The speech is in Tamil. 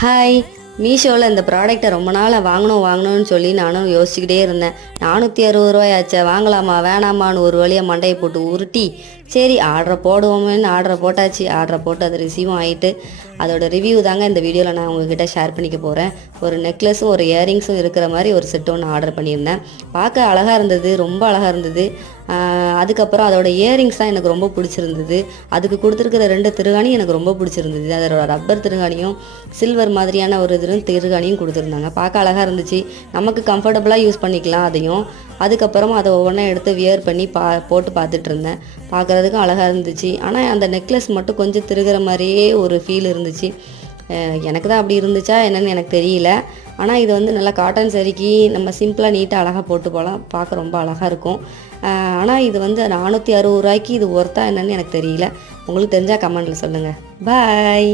ஹாய், மீஷோவில் இந்த ப்ராடக்ட்டை ரொம்ப நாளாக வாங்கணும்னு சொல்லி நானும் யோசிச்சுக்கிட்டே இருந்தேன். 460 ஆச்சே, வாங்கலாமா வேணாமான்னு ஒரு வழியாக மண்டையை போட்டு உருட்டி, சரி ஆர்டரை போடுவோமேன்னு ஆர்டரை போட்டாச்சு. ஆர்டரை போட்டு அது ரிசீவும் ஆகிட்டு, அதோட ரிவ்யூ தாங்க இந்த வீடியோவில் நான் உங்ககிட்ட ஷேர் பண்ணிக்க போகிறேன். ஒரு நெக்லஸும் ஒரு இயரிங்ஸும் இருக்கிற மாதிரி ஒரு செட்டு ஒன்று ஆர்டர் பண்ணியிருந்தேன். பார்க்க அழகாக இருந்தது, ரொம்ப அழகாக இருந்தது. அதுக்கப்புறம் அதோட இயரிங்ஸ் தான் எனக்கு ரொம்ப பிடிச்சிருந்தது. அதுக்கு கொடுத்துருக்கிற 2 திருகாணியும் எனக்கு ரொம்ப பிடிச்சிருந்தது. அதோட ரப்பர் திருகாணியும் சில்வர் மாதிரியான ஒரு திருகாணியும் கொடுத்துருந்தாங்க. பார்க்க அழகாக இருந்துச்சு. நமக்கு கம்ஃபர்டபுளாக யூஸ் பண்ணிக்கலாம் அதையும். அதுக்கப்புறமா அதை ஒவ்வொன்றா எடுத்து வியர் பண்ணி போட்டு பார்த்துட்டு இருந்தேன். பார்க்குறதுக்கும் அழகாக இருந்துச்சு. ஆனால் அந்த நெக்லஸ் மட்டும் கொஞ்சம் திருகிற மாதிரியே ஒரு ஃபீல் இருந்துச்சு. எனக்கு தான் அப்படி இருந்துச்சா என்னென்னு எனக்கு தெரியல. ஆனால் இது வந்து நல்லா காட்டன் சரிக்கு நம்ம சிம்பிளாக நீட்டாக அழகாக போட்டு போகலாம். பார்க்க ரொம்ப அழகாக இருக்கும். ஆனால் இது வந்து 460 இது ஒர்த்தா என்னன்னு எனக்கு தெரியல. உங்களுக்கு தெரிஞ்சால் கமெண்ட்டில் சொல்லுங்கள். பாய்.